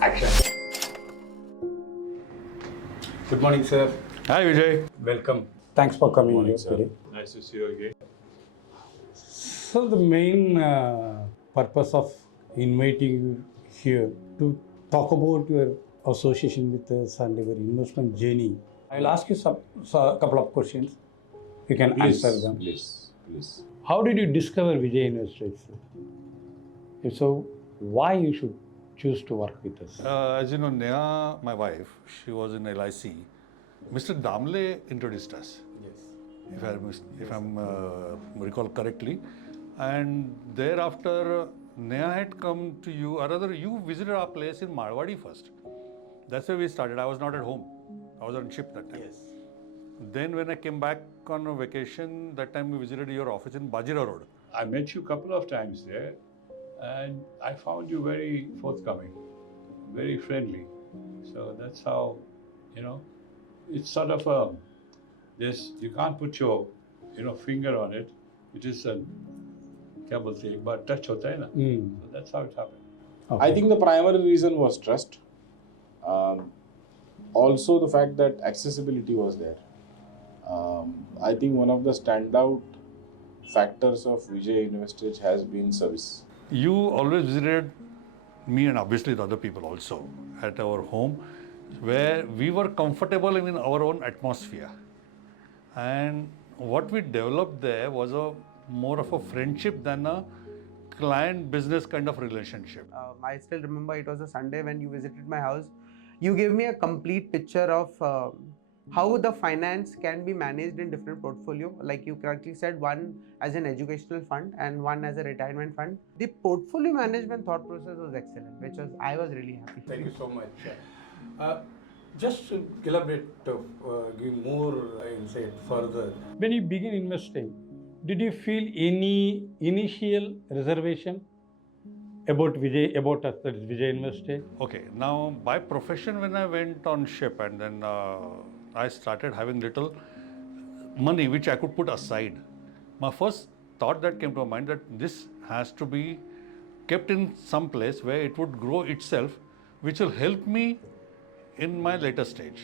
action. Good morning, sir. Hi Vijay. Welcome. Thanks for coming here today. Nice to see you again. So the main purpose of inviting you here to talk about your association with us and your investment journey. I'll ask you a couple of questions. You can answer them. Please. How did you discover Vijay InvestEdge? If so, why you should choose to work with us? As you know, Neha, my wife, she was in LIC. Mr. Damle introduced us, Yes. if I'm recall correctly. And thereafter, Neha had come to you, or rather you visited our place in Marwadi first. That's where we started. I was not at home. I was on ship that time. Yes. Then when I came back on a vacation, that time we visited your office in Bajira Road. I met you a couple of times there, and I found you very forthcoming, very friendly. So that's how, it's sort of you can't put your, finger on it. It is a, क्या बोलते हैं, एक बार touch होता है ना. So that's how it happened. Okay. I think the primary reason was trust. Also, the fact that accessibility was there. I think one of the standout factors of Vijay InvestEdge has been service. You always visited me and obviously the other people also at our home, where we were comfortable in our own atmosphere. And what we developed there was more of a friendship than a client business kind of relationship. I still remember it was a Sunday when you visited my house. You gave me a complete picture of how the finance can be managed in different portfolio. Like you correctly said, one as an educational fund and one as a retirement fund. The portfolio management thought process was excellent, I was really happy. Thank you so much. Just to elaborate, give more insight further. When you begin investing, did you feel any initial reservation about us, that is Vijay InvestEdge? Okay, now by profession, when I went on ship and then I started having little money which I could put aside, my first thought that came to my mind that this has to be kept in some place where it would grow itself, which will help me in my later stage.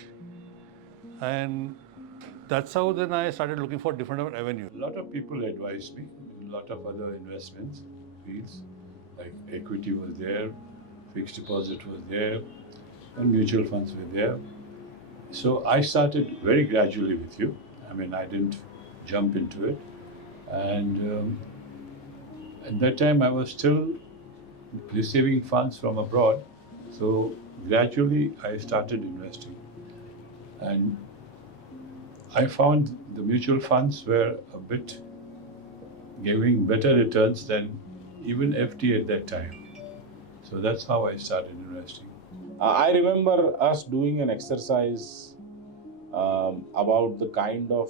And that's how then I started looking for different avenues. A lot of people advised me in a lot of other investments fields, like equity was there, fixed deposit was there, and mutual funds were there. So I started very gradually with you. I mean, I didn't jump into it. And at that time, I was still receiving funds from abroad. So gradually, I started investing. And I found the mutual funds were a bit giving better returns than even FD at that time. So that's how I started investing. I remember us doing an exercise about the kind of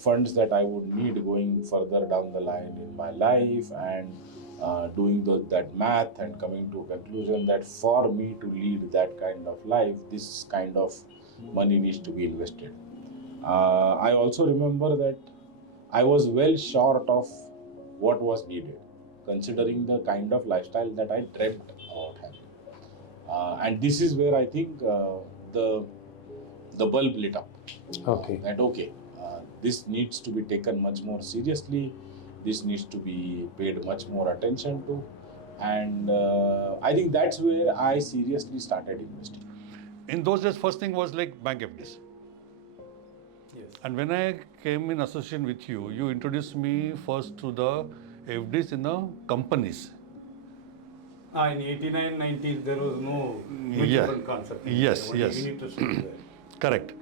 funds that I would need going further down the line in my life, and doing that math and coming to a conclusion that for me to lead that kind of life, this kind of money needs to be invested. I also remember that I was well short of what was needed, considering the kind of lifestyle that I dreamt about having. And this is where I think the bulb lit up. Okay. That this needs to be taken much more seriously. This needs to be paid much more attention to. And I think that's where I seriously started investing. In those days, first thing was like bank FDs. Yes. And when I came in association with you, you introduced me first to the FDs in the companies. In 89, 90s, there was no Yeah. mutual fund concept. Yes, Only yes. unit trust was there. Correct.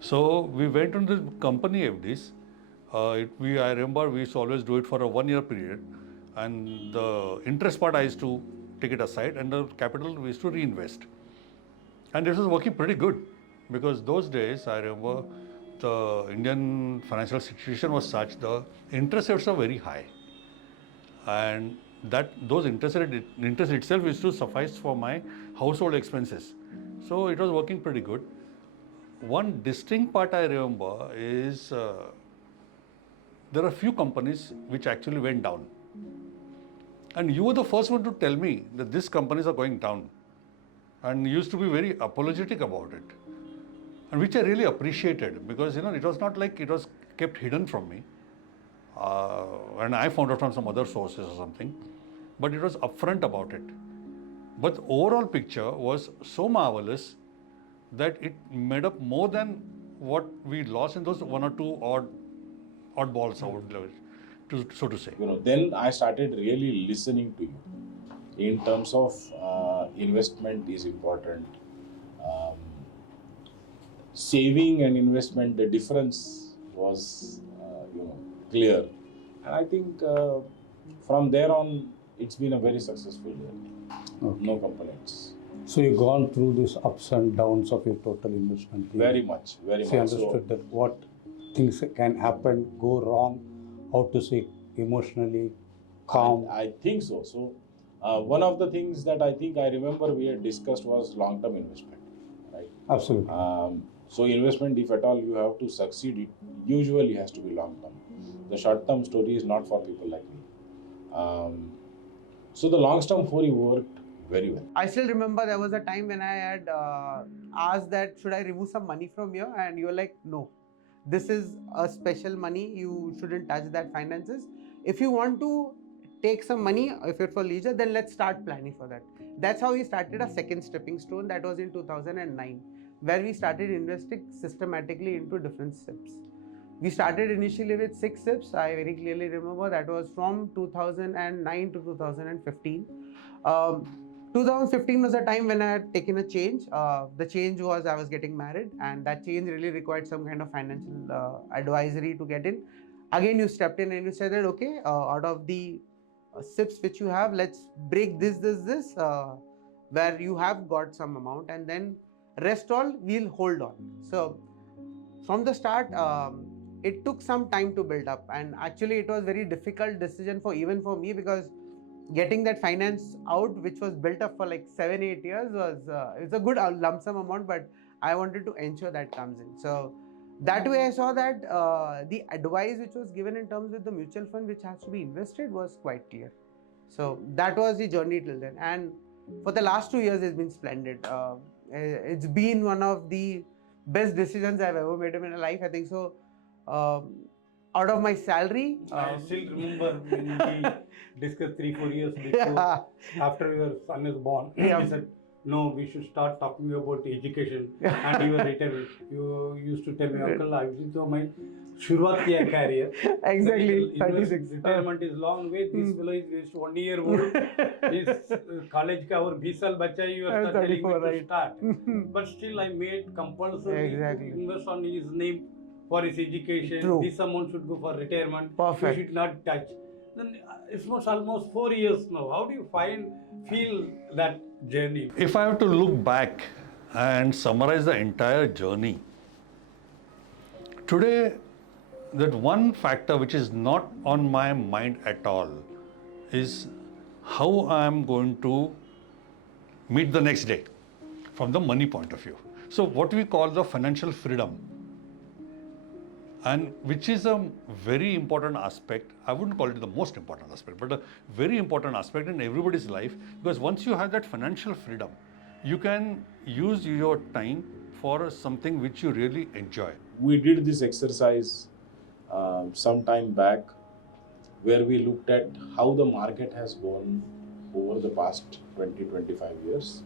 So we went on the company FDs. I remember we used to always do it for a 1 year period, and the interest part I used to take it aside, and the capital we used to reinvest. And this was working pretty good, because those days I remember the Indian financial situation was such, the interest rates are very high, and those interest itself used to suffice for my household expenses. So it was working pretty good. One distinct part I remember is there are few companies which actually went down. And you were the first one to tell me that these companies are going down. and used to be very apologetic about it, and which I really appreciated, because it was not like it was kept hidden from me, and I found out from some other sources or something, but it was upfront about it. But the overall picture was so marvelous that it made up more than what we lost in those one or two odd balls, I would love it so to say. Then I started really listening to you in terms of investment is important. Saving and investment, the difference was clear, and I think from there on it's been a very successful year. Okay. No complaints. So you've gone through these ups and downs of your total investment. Very much. So you understood that what things can happen, go wrong, how to stay emotionally calm. I think so. So one of the things that I think I remember we had discussed was long-term investment, right? Absolutely. So investment, if at all you have to succeed, it usually has to be long-term. The short-term story is not for people like me. So the long-term story worked very well. I still remember there was a time when I had asked that should I remove some money from here, and you were like, no, this is a special money, you shouldn't touch that finances. If you want to take some money, if it's for leisure, then let's start planning for that. That's how we started a second stepping stone. That was in 2009, where we started investing systematically into different SIPs. We started initially with 6 SIPs. I very clearly remember that was from 2009 to 2015. 2015 was a time when I had taken a change. The change was I was getting married, and that change really required some kind of financial advisory to get in. Again, you stepped in and you said that, okay, out of the SIPs which you have, let's break this, where you have got some amount, and then rest all we'll hold on. So from the start, it took some time to build up, and actually it was very difficult decision even for me, because getting that finance out, which was built up for like 7-8 years, was it's a good lump sum amount, but I wanted to ensure that comes in. So that way I saw that the advice which was given in terms of the mutual fund which has to be invested was quite clear. So that was the journey till then, and for the last 2 years it's been splendid. It's been one of the best decisions I've ever made in my life, I think so. Out of my salary, I still remember when we discussed 3-4 years before, after your son is born, Yeah. we said, no, we should start talking about education. And you were retired. You used to tell me, uncle, I think so my शुरुआत किया career. Exactly, 36. Retirement is long way. This fellow is just 1 year old. This college का और 20 साल बच्चा you are telling me 34, to right. start. But still I made compulsory Exactly. to invest on his name for his education. True. This amount should go for retirement. Perfect. You should not touch. Then it's almost 4 years now. How do you feel that journey? If I have to look back and summarize the entire journey, today, that one factor which is not on my mind at all is how I am going to meet the next day from the money point of view. So what we call the financial freedom, and which is a very important aspect. I wouldn't call it the most important aspect, but a very important aspect in everybody's life, because once you have that financial freedom, you can use your time for something which you really enjoy. We did this exercise some time back, where we looked at how the market has gone over the past 20-25 years,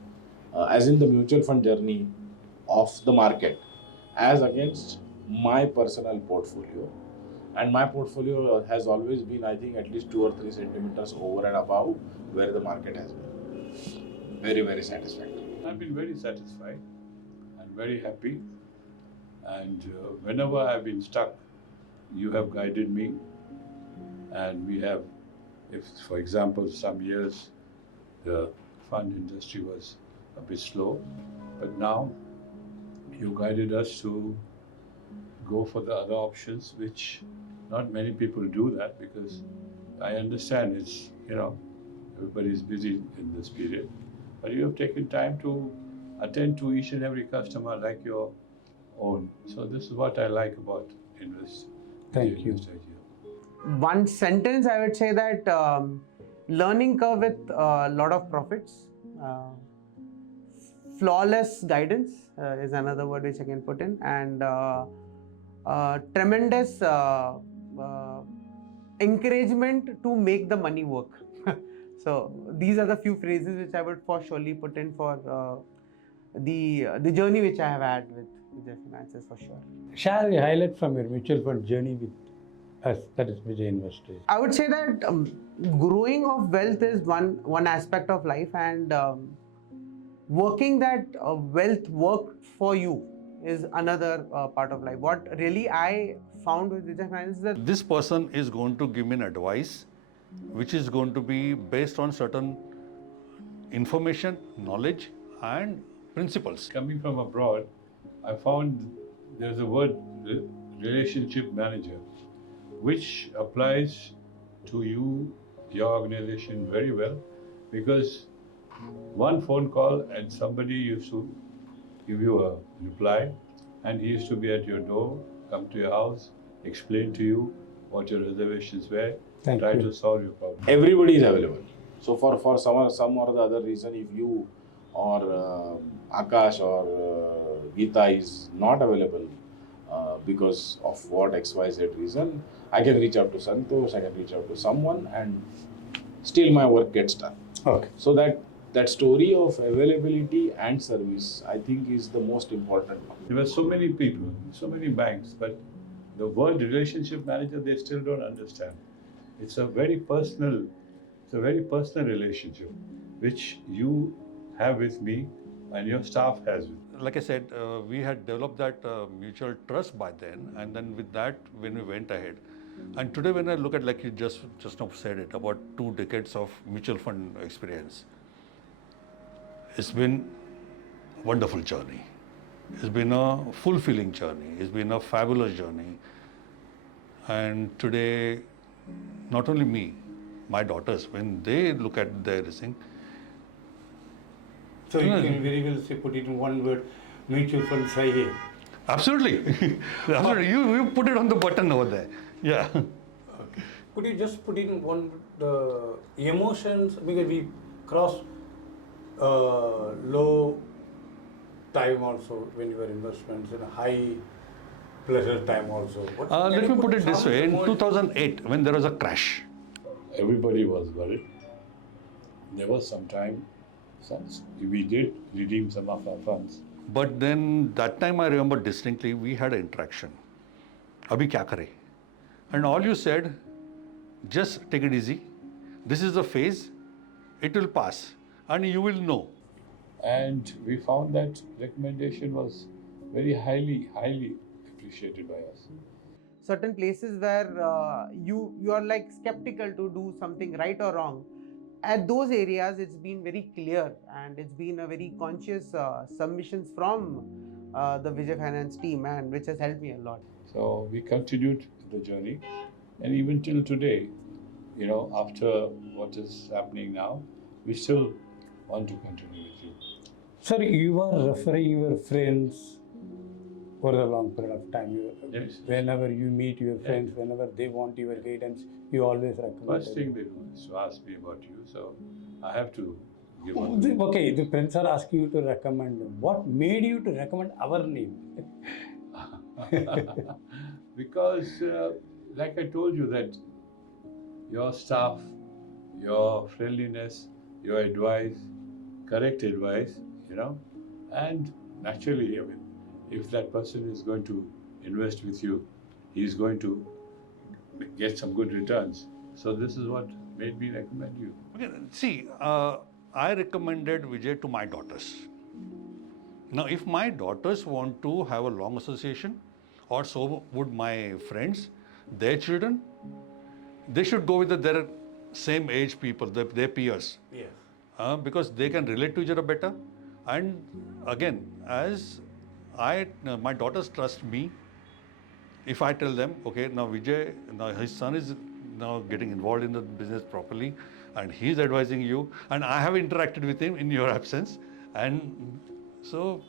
as in the mutual fund journey of the market, as against my personal portfolio. And my portfolio has always been, I think, at least 2 or 3 centimeters over and above where the market has been. Very, very satisfactory. I've been very satisfied and very happy. And whenever I've been stuck, you have guided me. And we have, if for example, some years the fund industry was a bit slow, but now you guided us to go for the other options, which not many people do that, because I understand it's, everybody's busy in this period, but you have taken time to attend to each and every customer like your own. So this is what I like about Thank you. InvestEdge. One sentence I would say that learning curve with a lot of profits. flawless guidance is another word which I can put in, and tremendous encouragement to make the money work. So these are the few phrases which I would for surely put in for the journey which I have had with Vijay Finances for sure. Share a highlight from your mutual fund journey with us, that is Vijay InvestEdge. I would say that growing of wealth is one aspect of life, and working that wealth work for you is another part of life. What really I found with Vijay Finance is that This person is going to give me an advice which is going to be based on certain information, knowledge, and principles. Coming from abroad, I found there's a word, relationship manager, which applies to you, your organization very well, because one phone call and somebody used to give you a reply, and he used to be at your door, come to your house, explain to you what your reservations were, Thank try you. to solve your problem. Everybody is available. So for some or the other reason, if you or Akash or Geeta is not available because of what XYZ reason, I can reach out to Santosh, I can reach out to someone, and still my work gets done. Okay. So that story of availability and service, I think, is the most important one. There were so many people, so many banks, but the word relationship manager, they still don't understand. It's a very personal relationship which you have with me and your staff has with me. Like I said, we had developed that mutual trust by then, and then with that, when we went ahead, and today when I look at, like you just now said it, about 2 decades of mutual fund experience, it's been a wonderful journey. It's been a fulfilling journey. It's been a fabulous journey. And today, not only me, my daughters, when they look at their thing, So you can very well say, put it in one word, mutual fund sahi hai. absolutely, absolutely. You put it on the button over there. Yeah. Could you just put in one the emotions, because we cross low time also when you were investments and high pleasure time also. Can Let you me put it this some way: in more- 2008, when there was a crash, Everybody was worried. There was some time since we did redeem some of our funds. but then that time I remember distinctly, we had an interaction. Abhi kya kare? And all you said, just take it easy. This is the phase. It will pass, and you will know. And we found that recommendation was very highly appreciated by us. certain places where you are like skeptical to do something right or wrong. At those areas, it's been very clear, and it's been a very conscious submissions from the Vijay Finance team, and which has helped me a lot. So we continued the journey, and even till today, after what is happening now, we still want to continue with you. Sir, you are referring your friends for a long period of time. Yes. Whenever you meet your friends, whenever they want your guidance, you always recommend. First thing they do is to ask me about you, so I have to give one. Okay, the friends are asking you to recommend. What made you to recommend our name? Because, like I told you, that your staff, your friendliness, your advice, correct advice, and naturally, if that person is going to invest with you, he's going to get some good returns. So this is what made me recommend you. Okay, see, I recommended Vijay to my daughters. Now, if my daughters want to have a long association, or so would my friends, their children, they should go with their same age people, their peers. Yes. Because they can relate to each other better. And again, as my daughters trust me, if I tell them, okay, now Vijay, now his son is now getting involved in the business properly, and he's advising you, and I have interacted with him in your absence, and so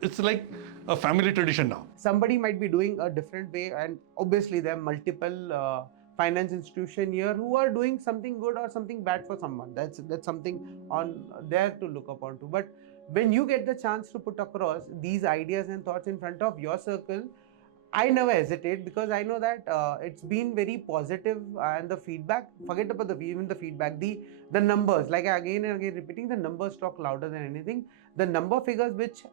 it's like a family tradition now. Somebody might be doing a different way, and obviously there are multiple finance institution here who are doing something good or something bad for someone. That's something on there to look upon to. But when you get the chance to put across these ideas and thoughts in front of your circle, I never hesitate because I know that it's been very positive, and the feedback, forget about even the feedback, the numbers, like again and again repeating, the numbers talk louder than anything. The number figures which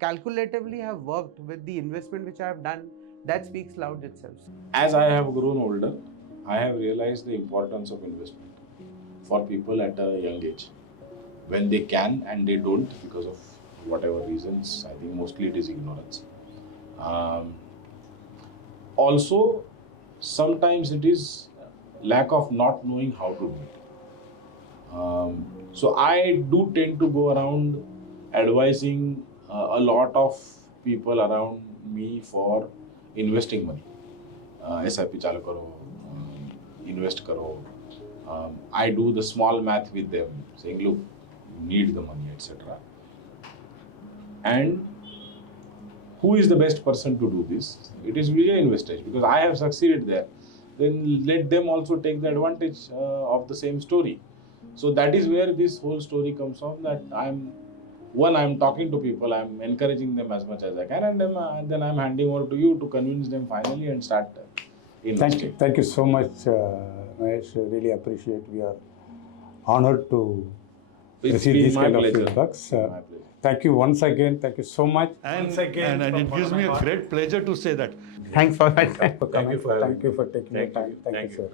calculatively have worked with the investment which I have done, that speaks loud itself. As I have grown older, I have realized the importance of investment for people at a young age. When they can and they don't because of whatever reasons, I think mostly it is ignorance. Also, sometimes it is lack of not knowing how to do it. So I do tend to go around advising a lot of people around me for investing money. SIP चालू करो, invest करो. I do the small math with them, saying, look, you need the money, etc. And who is the best person to do this? It is Vijay InvestEdge, because I have succeeded there. Then let them also take the advantage of the same story. So that is where this whole story comes from, that I'm talking to people, I'm encouraging them as much as I can, and then I'm handing over to you to convince them finally and start investing. Thank you so much, Mahesh. Really appreciate. We are honored to It's receive been these my kind pleasure. of feedbacks. My pleasure. Thank you once again. Thank you so much. And, once again, and it from gives me a bottom of my great pleasure to say that. Thanks for that. heart. Thank you for taking the time. Thank you, sir.